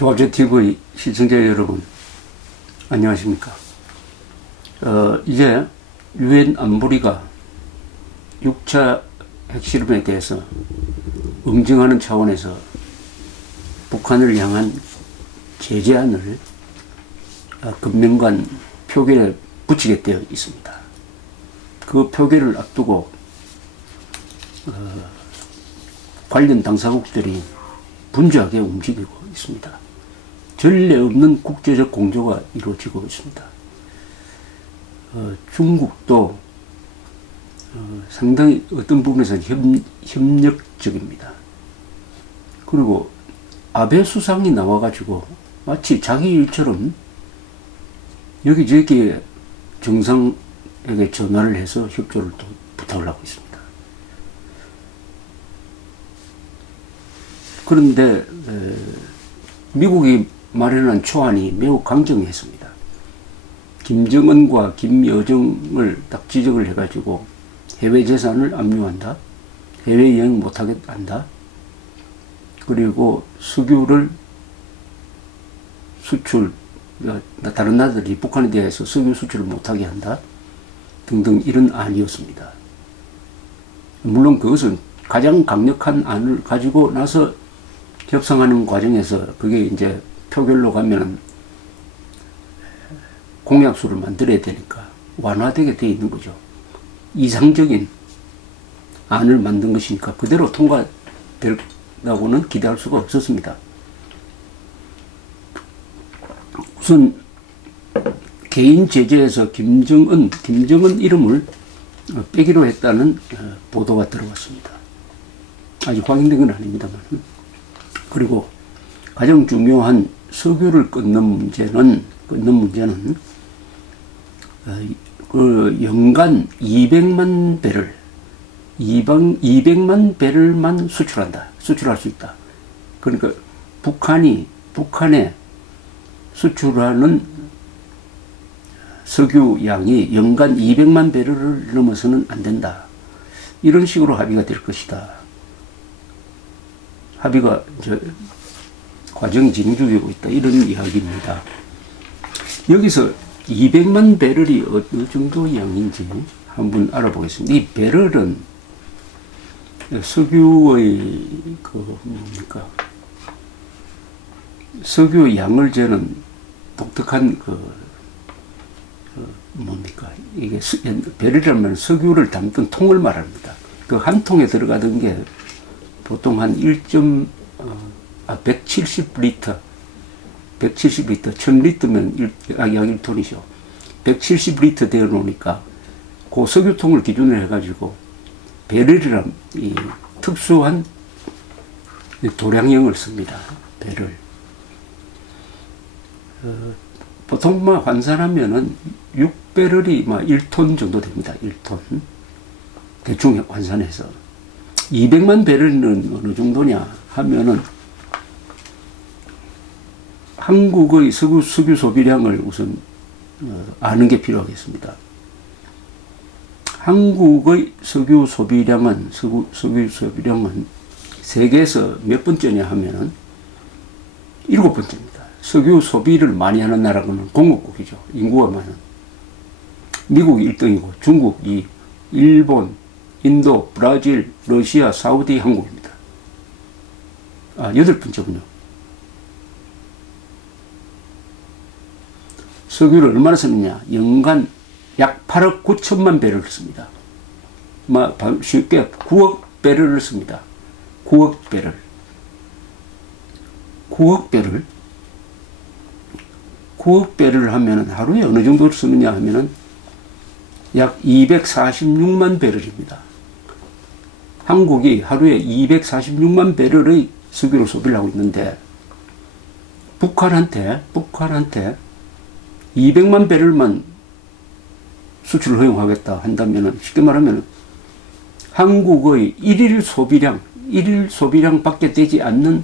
조합제TV 시청자 여러분, 안녕하십니까. 이제 유엔 안보리가 6차 핵실험에 대해서 응징하는 차원에서 북한을 향한 제재안을 금명간 표결에 붙이게 되어 있습니다. 그 표결을 앞두고 관련 당사국들이 분주하게 움직이고 있습니다. 전례 없는 국제적 공조가 이루어지고 있습니다. 중국도 상당히 어떤 부분에서 협력적입니다. 그리고 아베 수상이 나와가지고 마치 자기 일처럼 여기저기 정상에게 전화를 해서 협조를 또 부탁을 하고 있습니다. 그런데 미국이 마련한 초안이 매우 강경했습니다. 김정은과 김여정을 딱 지적을 해가지고 해외 재산을 압류한다, 해외여행 못하게 한다, 그리고 석유를 수출, 다른 나라들이 북한에 대해서 석유 수출을 못하게 한다 등등 이런 안이었습니다. 물론 그것은 가장 강력한 안을 가지고 나서 협상하는 과정에서 그게 이제 표결로 가면은 공약수를 만들어야 되니까 완화되게 되어 있는 거죠. 이상적인 안을 만든 것이니까 그대로 통과된다고는 기대할 수가 없었습니다. 우선 개인 제재에서 김정은 이름을 빼기로 했다는 보도가 들어왔습니다. 아직 확인된 건 아닙니다만. 그리고 가장 중요한 석유를 끊는 문제는 그 연간 200만 배럴만 수출할 수 있다. 그러니까 북한에 수출하는 석유 양이 연간 200만 배럴을 넘어서는 안 된다. 이런 식으로 합의가 될 것이다. 합의가 과정이 진행 중이고 있다. 이런 이야기입니다. 여기서 200만 배럴이 어느 정도 양인지 한번 알아보겠습니다. 이 배럴은 석유의 석유 양을 재는 독특한 이게 배럴이라면 석유를 담던 통을 말합니다. 그 한 통에 들어가던 게 보통 한 170리터, 1000리터면 약 1톤이죠. 170리터 되어 놓으니까 그 석유통을 기준으로 해가지고 배럴이란 이 특수한 도량형을 씁니다. 배럴. 보통 환산하면은 6배럴이 1톤 정도 됩니다. 1톤. 대충 환산해서. 200만 배럴은 어느 정도냐 하면은 한국의 석유 소비량을 우선 아는 게 필요하겠습니다. 한국의 석유 소비량은 세계에서 몇 번째냐 하면은 7번째입니다. 석유 소비를 많이 하는 나라는 공업국이죠. 인구가 많은. 미국이 1등이고 중국 2, 일본, 인도, 브라질, 러시아, 사우디, 한국입니다. 8번째군요. 석유를 얼마나 쓰느냐? 연간 약 8억 9천만 배럴을 씁니다. 쉽게 9억 배럴을 씁니다. 9억 배럴. 9억 배럴? 9억 배럴을 하면은 하루에 어느 정도 쓰느냐 하면은 약 246만 배럴입니다. 한국이 하루에 246만 배럴의 석유를 소비를 하고 있는데 북한한테 200만 배럴만 수출을 허용하겠다 한다면 쉽게 말하면 한국의 일일 소비량 밖에 되지 않는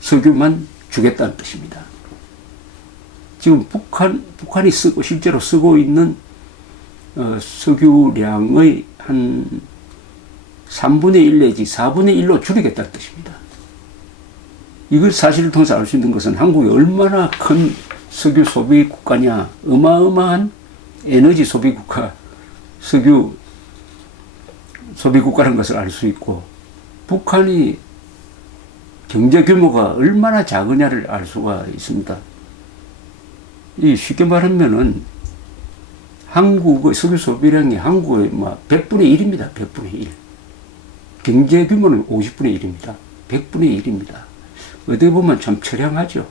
석유만 주겠다는 뜻입니다. 지금 북한이 실제로 쓰고 있는 석유량의 한 3분의 1 내지 4분의 1로 줄이겠다는 뜻입니다. 이걸 사실을 통해서 알 수 있는 것은 한국이 얼마나 큰 석유 소비 국가냐, 어마어마한 에너지 소비 국가, 석유 소비 국가라는 것을 알 수 있고, 북한이 경제 규모가 얼마나 작으냐를 알 수가 있습니다. 이 쉽게 말하면은 한국의 석유 소비량이 한국의 100분의 1입니다. 100분의 1. 경제 규모는 50분의 1입니다. 100분의 1입니다. 어떻게 보면 참 처량하죠.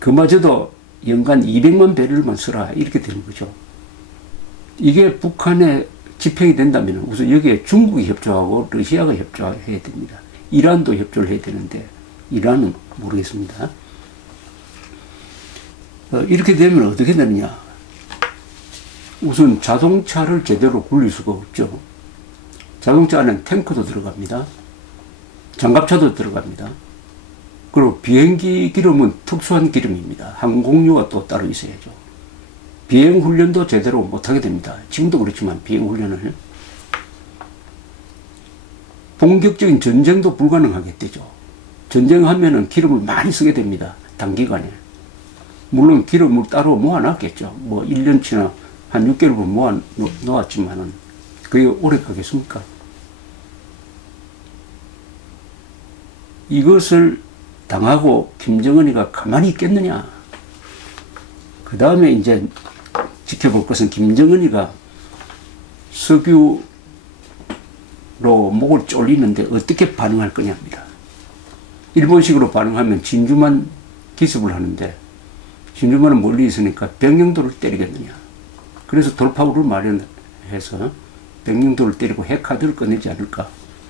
그마저도 연간 200만 배럴만 쓰라 이렇게 되는 거죠. 이게 북한에 집행이 된다면 우선 여기에 중국이 협조하고 러시아가 협조해야 됩니다. 이란도 협조를 해야 되는데 이란은 모르겠습니다. 이렇게 되면 어떻게 되느냐. 우선 자동차를 제대로 굴릴 수가 없죠. 자동차 안에는 탱크도 들어갑니다. 장갑차도 들어갑니다. 그리고 비행기 기름은 특수한 기름입니다. 항공유가 또 따로 있어야죠. 비행훈련도 제대로 못하게 됩니다. 지금도 그렇지만 비행훈련을. 본격적인 전쟁도 불가능하게 되죠. 전쟁하면은 기름을 많이 쓰게 됩니다. 단기간에. 물론 기름을 따로 모아놨겠죠. 1년치나 한 6개월 모아 놓았지만은 그게 오래 가겠습니까? 이것을 당하고 김정은이가 가만히 있겠느냐. 그 다음에 이제 지켜볼 것은 김정은이가 석유로 목을 졸리는데 어떻게 반응할 거냐입니다. 일본식으로 반응하면 진주만 기습을 하는데 진주만은 멀리 있으니까 백령도를 때리겠느냐. 그래서 돌파구를 마련해서 백령도를 때리고 핵카드를 꺼내지 않을까.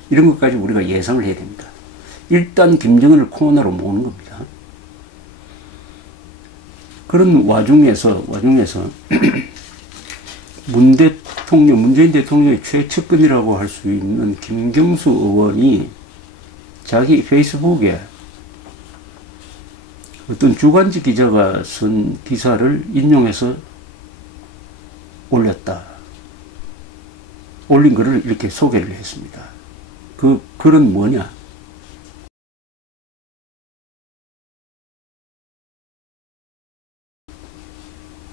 이런 것까지 우리가 예상을 해야 됩니다. 일단 김정은을 코너로 모으는 겁니다. 그런 와중에서 문재인 대통령의 최측근이라고 할 수 있는 김경수 의원이 자기 페이스북에 어떤 주간지 기자가 쓴 기사를 인용해서 올린 글을 이렇게 소개를 했습니다. 그 글은 뭐냐?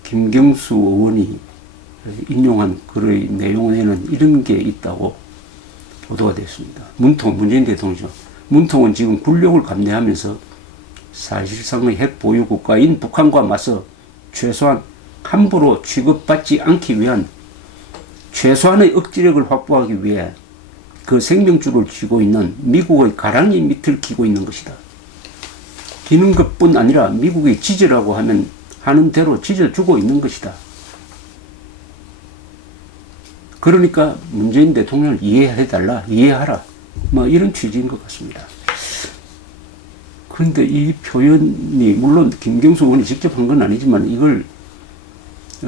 김경수 의원이 인용한 글의 내용에는 이런 게 있다고 보도가 됐습니다. 문재인 대통령. 문통은 지금 굴욕을 감내하면서 사실상의 핵 보유 국가인 북한과 맞서 최소한 함부로 취급받지 않기 위한 최소한의 억지력을 확보하기 위해 그 생명줄을 쥐고 있는 미국의 가랑이 밑을 기고 있는 것이다. 기는 것뿐 아니라 미국의 지지라고 하는 대로 지져주고 있는 것이다. 그러니까 문재인 대통령을 이해해달라, 이해하라. 이런 취지인 것 같습니다. 그런데 이 표현이, 물론 김경수 의원이 직접 한 건 아니지만 이걸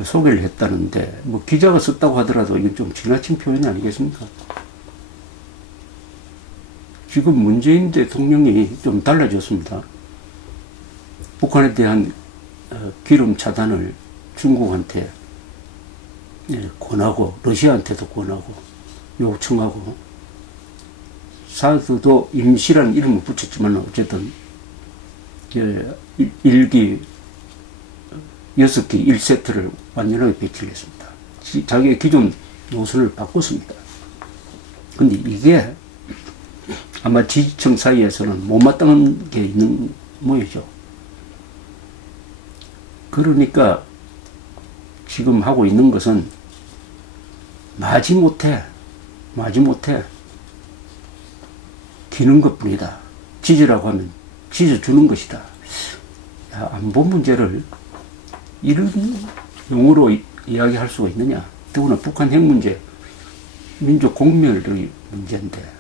소개를 했다는데, 기자가 썼다고 하더라도 이건 좀 지나친 표현이 아니겠습니까? 지금 문재인 대통령이 좀 달라졌습니다. 북한에 대한 기름 차단을 중국한테 권하고 러시아한테도 권하고 요청하고 사드도 임시라는 이름을 붙였지만 어쨌든 1기 6기 1세트를 완전하게 배치를 했습니다. 자기의 기존 노선을 바꿨습니다. 근데 이게 아마 지지층 사이에서는 못마땅한 게 있는 모양이죠. 그러니까 지금 하고 있는 것은 마지못해 기는 것뿐이다. 지지라고 하면 지져주는 것이다. 안보 문제를 이런 용어로 이야기할 수가 있느냐. 더구나 북한 핵 문제, 민족 공멸의 문제인데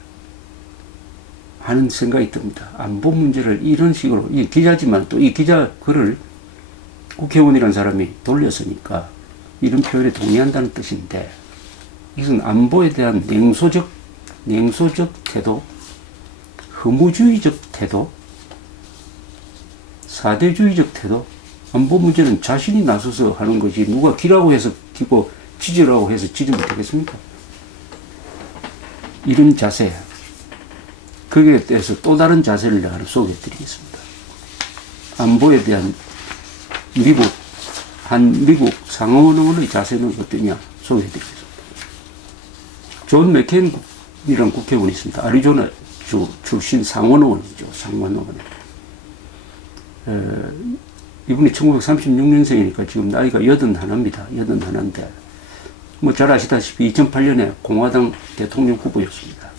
하는 생각이 듭니다. 안보 문제를 이런 식으로, 이 기자지만 또 이 기자 글을 국회의원이라는 사람이 돌렸으니까 이런 표현에 동의한다는 뜻인데, 이것은 안보에 대한 냉소적 태도, 허무주의적 태도, 사대주의적 태도. 안보 문제는 자신이 나서서 하는 거지 누가 기라고 해서 기고 지지라고 해서 지지면 되겠습니까? 이런 자세. 거기에 대해서 또 다른 자세를 내가 소개해 드리겠습니다. 안보에 대한 미국 상원의원의 자세는 어떠냐 소개해 드리겠습니다. 존 맥케인이라는 국회의원이 있습니다. 아리조나 주 출신 상원의원이죠. 상원의원. 이분이 1936년생이니까 지금 나이가 81입니다. 81인데 뭐 잘 아시다시피 2008년에 공화당 대통령 후보였습니다.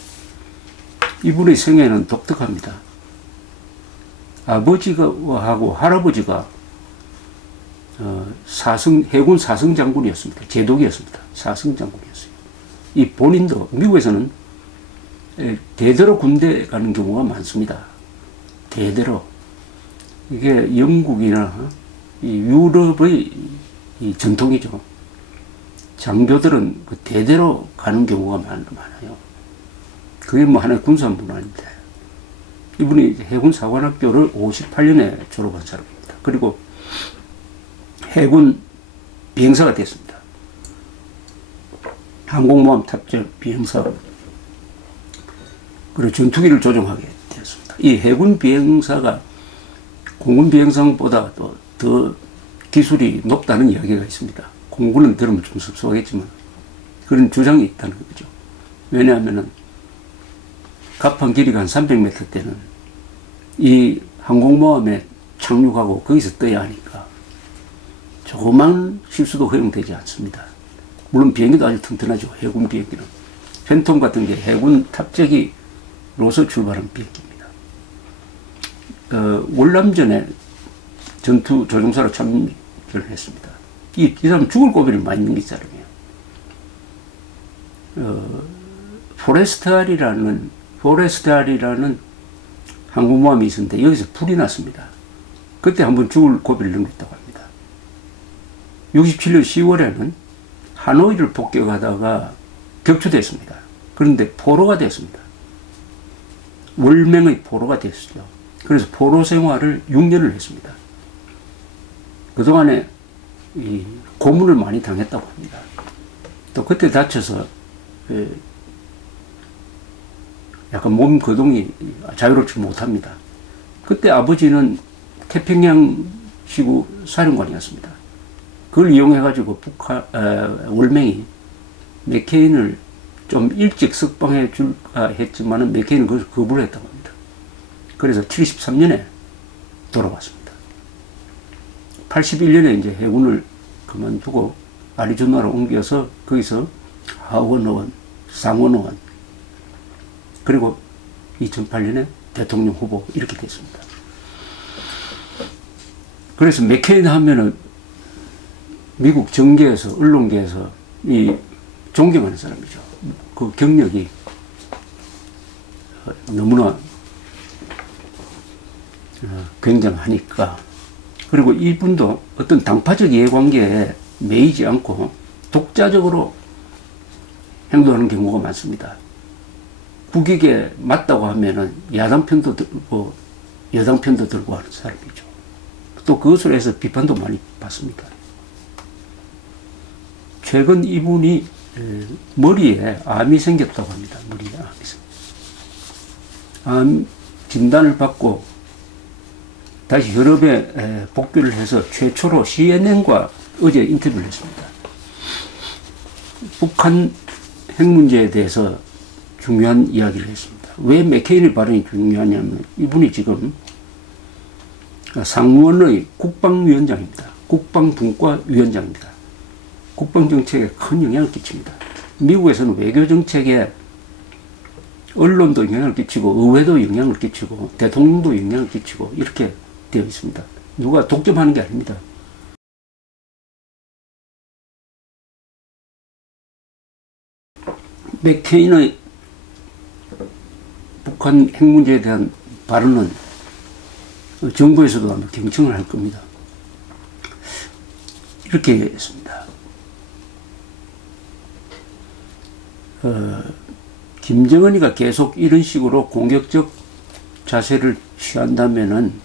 이분의 생애는 독특합니다. 아버지하고 할아버지가 해군 사성 장군이었습니다. 제독이었습니다. 사성 장군이었어요. 이 본인도 미국에서는 대대로 군대 가는 경우가 많습니다. 대대로. 이게 영국이나 유럽의 이 전통이죠. 장교들은 그 대대로 가는 경우가 많아요. 그게 뭐 하나의 군사 문화인데, 이분이 해군 사관학교를 58년에 졸업한 사람입니다. 그리고 해군 비행사가 됐습니다. 항공모함 탑재 비행사. 그리고 전투기를 조종하게 되었습니다. 이 해군 비행사가 공군 비행사보다 더 기술이 높다는 이야기가 있습니다. 공군은 들으면 좀 섭섭하겠지만 그런 주장이 있다는 거죠. 왜냐하면 갑판 길이가 한 300m 때는 이 항공모함에 착륙하고 거기서 떠야 하니까 조그만 실수도 허용되지 않습니다. 물론 비행기도 아주 튼튼하죠. 해군 비행기는. 팬톰 같은 게 해군 탑재기로서 출발한 비행기입니다. 월남전에 전투 조종사로 참전을 했습니다. 이 사람 죽을 고비를 많이 넘긴 사람이에요. 포레스트알이라는 항공모함이 있었는데 여기서 불이 났습니다. 그때 한번 죽을 고비를 넘겼다고 합니다. 67년 10월에는 하노이를 폭격하다가 격추됐습니다. 그런데 포로가 됐습니다. 월맹의 포로가 됐죠. 그래서 포로 생활을 6년을 했습니다. 그동안에 이 고문을 많이 당했다고 합니다. 또 그때 다쳐서 약간 몸 거동이 자유롭지 못합니다. 그때 아버지는 태평양 지구 사령관이었습니다. 그걸 이용해가지고 월맹이 맥케인을 좀 일찍 석방해 줄까 했지만은 맥케인은 그걸 거부를 했다고 합니다. 그래서 73년에 돌아왔습니다. 81년에 이제 해군을 그만두고 아리조나로 옮겨서 거기서 하원의원, 상원의원, 그리고 2008년에 대통령 후보 이렇게 됐습니다. 그래서 맥케인 하면은 미국 정계에서, 언론계에서 이 존경하는 사람이죠. 그 경력이 너무나 굉장하니까. 그리고 이분도 어떤 당파적 이해관계에 매이지 않고 독자적으로 행동하는 경우가 많습니다. 국익에 맞다고 하면은 야당 편도 들고 여당 편도 들고 하는 사람이죠. 또 그것으로 해서 비판도 많이 받습니다. 최근 이분이 머리에 암이 생겼다고 합니다. 머리에 암이 생겼어요. 암 진단을 받고 다시 혈압에 복귀를 해서 최초로 CNN과 어제 인터뷰를 했습니다. 북한 핵 문제에 대해서 중요한 이야기를 했습니다. 왜 맥케인의 발언이 중요하냐면 이분이 지금 상원의 국방위원장입니다. 국방분과위원장입니다. 국방정책에 큰 영향을 끼칩니다. 미국에서는 외교정책에 언론도 영향을 끼치고 의회도 영향을 끼치고 대통령도 영향을 끼치고 이렇게 되어 있습니다. 누가 독점하는 게 아닙니다. 맥케인의 북한 핵 문제에 대한 발언은 정부에서도 아마 경청을 할 겁니다. 이렇게 했습니다. 김정은이가 계속 이런 식으로 공격적 자세를 취한다면은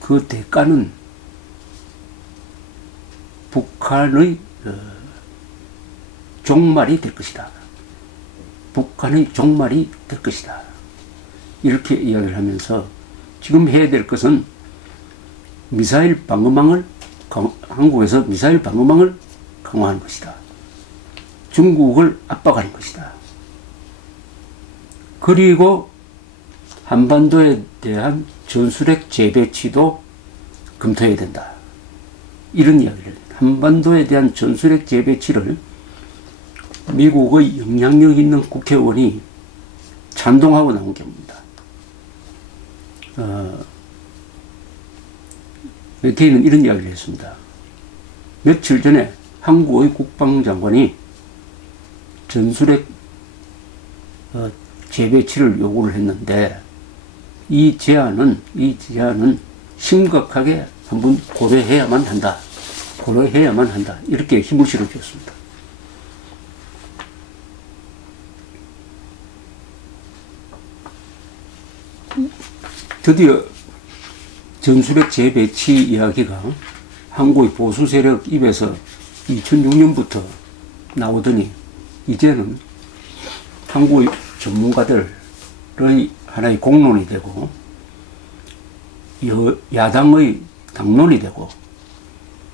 그 대가는 북한의 종말이 될 것이다. 북한의 종말이 될 것이다. 이렇게 이야기를 하면서 지금 해야 될 것은 한국에서 미사일 방어망을 강화하는 것이다. 중국을 압박하는 것이다. 그리고 한반도에 대한 전술핵 재배치도 검토해야 된다. 이런 이야기를, 한반도에 대한 전술핵 재배치를 미국의 영향력 있는 국회의원이 찬동하고 나온 경우입니다. 맥케이는 이런 이야기를 했습니다. 며칠 전에 한국의 국방장관이 전술핵 재배치를 요구를 했는데 이 제안은 심각하게 한번 고려해야만 한다. 이렇게 힘을 실어주었습니다. 드디어 전술핵 재배치 이야기가 한국의 보수 세력 입에서 2006년부터 나오더니 이제는 한국의 전문가들의 하나의 공론이 되고 야당의 당론이 되고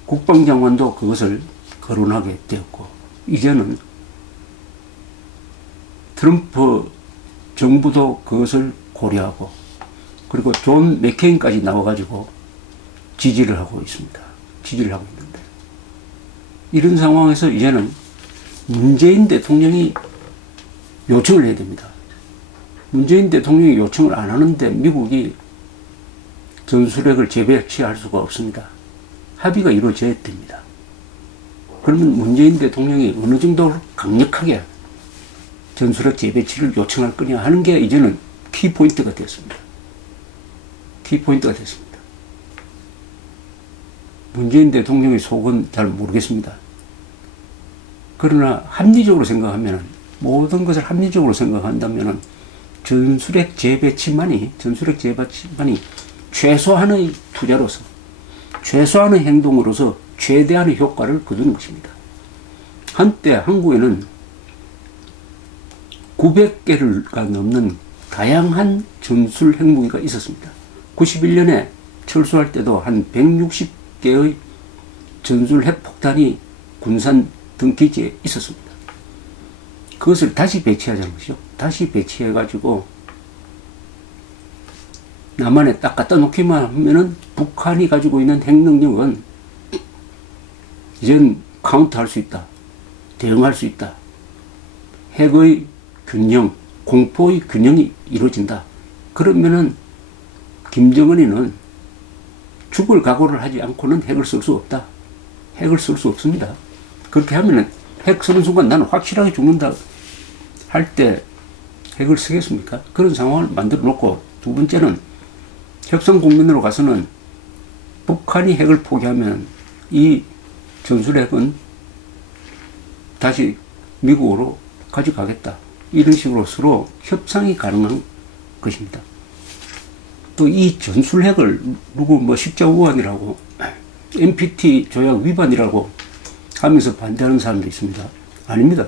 국방장관도 그것을 거론하게 되었고 이제는 트럼프 정부도 그것을 고려하고 그리고 존 맥케인까지 나와가지고 지지를 하고 있습니다. 지지를 하고 있는데 이런 상황에서 이제는 문재인 대통령이 요청을 해야 됩니다. 문재인 대통령이 요청을 안 하는데 미국이 전술핵을 재배치할 수가 없습니다. 합의가 이루어져야 됩니다. 그러면 문재인 대통령이 어느 정도 강력하게 전술핵 재배치를 요청할 거냐 하는 게 이제는 키포인트가 됐습니다. 키포인트가 됐습니다. 문재인 대통령의 속은 잘 모르겠습니다. 그러나 합리적으로 생각하면 모든 것을 합리적으로 생각한다면 전술핵 재배치만이 최소한의 투자로서 최소한의 행동으로서 최대한의 효과를 거두는 것입니다. 한때 한국에는 900개가 넘는 다양한 전술 핵무기가 있었습니다. 91년에 철수할 때도 한 160개의 전술 핵폭탄이 군산 등 기지에 있었습니다. 그것을 다시 배치하자는 것이죠. 다시 배치해가지고 남한에 딱 갖다 놓기만 하면은 북한이 가지고 있는 핵 능력은 이젠 카운트할 수 있다. 대응할 수 있다. 핵의 균형, 공포의 균형이 이루어진다. 그러면은 김정은이는 죽을 각오를 하지 않고는 핵을 쓸 수 없다. 핵을 쓸 수 없습니다. 그렇게 하면은 핵 쓰는 순간 나는 확실하게 죽는다 할 때 핵을 쓰겠습니까? 그런 상황을 만들어 놓고 두 번째는 협상 국면으로 가서는 북한이 핵을 포기하면 이 전술핵은 다시 미국으로 가져가겠다. 이런 식으로 서로 협상이 가능한 것입니다. 또 이 전술핵을 누구 십자우원이라고 NPT 조약 위반이라고 하면서 반대하는 사람도 있습니다. 아닙니다.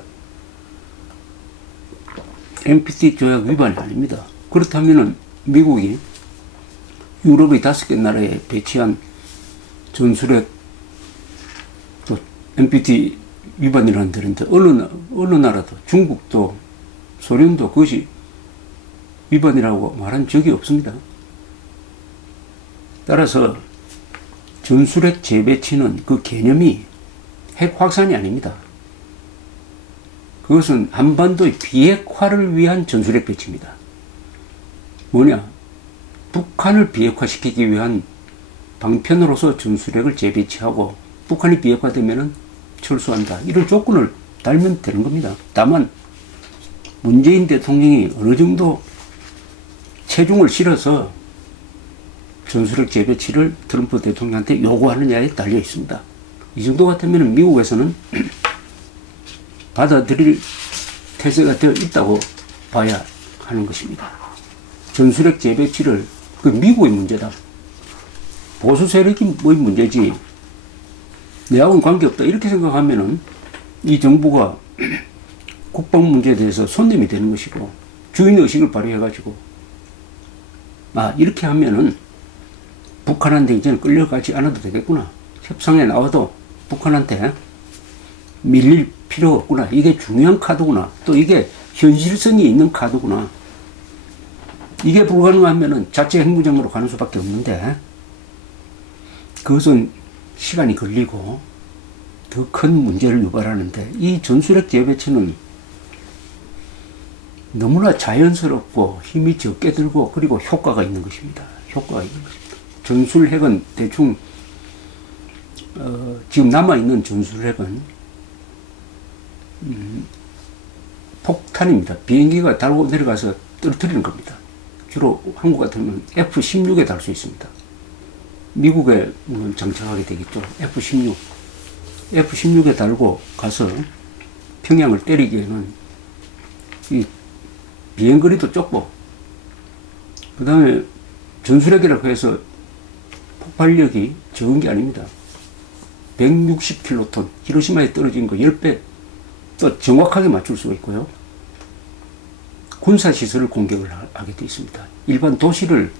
NPT 조약 위반이 아닙니다. 그렇다면 미국이 유럽의 5개 나라에 배치한 전술핵 또 NPT 위반이라는 데는데 어느 나라도 중국도 소련도 그것이 위반이라고 말한 적이 없습니다. 따라서 전술핵 재배치는 그 개념이 핵 확산이 아닙니다. 그것은 한반도의 비핵화를 위한 전술핵 배치입니다. 뭐냐? 북한을 비핵화시키기 위한 방편으로서 전술핵을 재배치하고 북한이 비핵화되면 철수한다. 이런 조건을 달면 되는 겁니다. 다만 문재인 대통령이 어느 정도 체중을 실어서 전술핵 재배치를 트럼프 대통령한테 요구하느냐에 달려 있습니다. 이 정도 같으면 미국에서는 받아들일 태세가 되어 있다고 봐야 하는 것입니다. 전술핵 재배치를 그 미국의 문제다. 보수 세력이 뭐의 문제지 내하고는 관계없다. 이렇게 생각하면은 이 정부가 국방 문제에 대해서 손님이 되는 것이고 주인의식을 발휘해가지고 아, 이렇게 하면은 북한한테 이제는 끌려가지 않아도 되겠구나. 협상에 나와도 북한한테 밀릴 필요가 없구나. 이게 중요한 카드구나. 또 이게 현실성이 있는 카드구나. 이게 불가능하면은 자체 핵무장으로 가는 수밖에 없는데, 그것은 시간이 걸리고 더 큰 문제를 유발하는데, 이 전술핵 재배치는 너무나 자연스럽고 힘이 적게 들고 그리고 효과가 있는 것입니다. 효과가 있는 것입니다. 전술핵은 대충 지금 남아있는 전술핵은 폭탄입니다. 비행기가 달고 내려가서 떨어뜨리는 겁니다. 주로 한국 같으면 F-16에 달 수 있습니다. 미국에 장착하게 되겠죠. F-16. F-16에 달고 가서 평양을 때리기에는 이 비행거리도 좁고, 그 다음에 전술핵이라고 해서 폭발력이 적은 게 아닙니다. 160킬로톤, 히로시마에 떨어진 거 10배, 또 정확하게 맞출 수가 있고요. 군사시설을 공격을 하게 되어 있습니다. 일반 도시를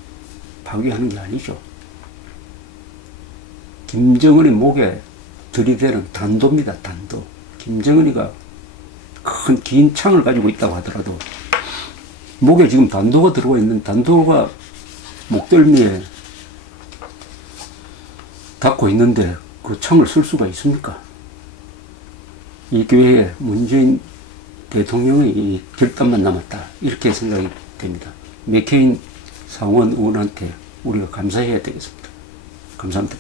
파괴하는 게 아니죠. 김정은의 목에 들이대는 단도입니다. 단도. 김정은이가 큰 긴 창을 가지고 있다고 하더라도 목에 지금 단도가 들어가 있는, 단도가 목덜미에 닿고 있는데 그 창을 쓸 수가 있습니까? 이 기회에 문재인 대통령의 이 결단만 남았다, 이렇게 생각이 됩니다. 맥케인 상원 의원한테 우리가 감사해야 되겠습니다. 감사합니다.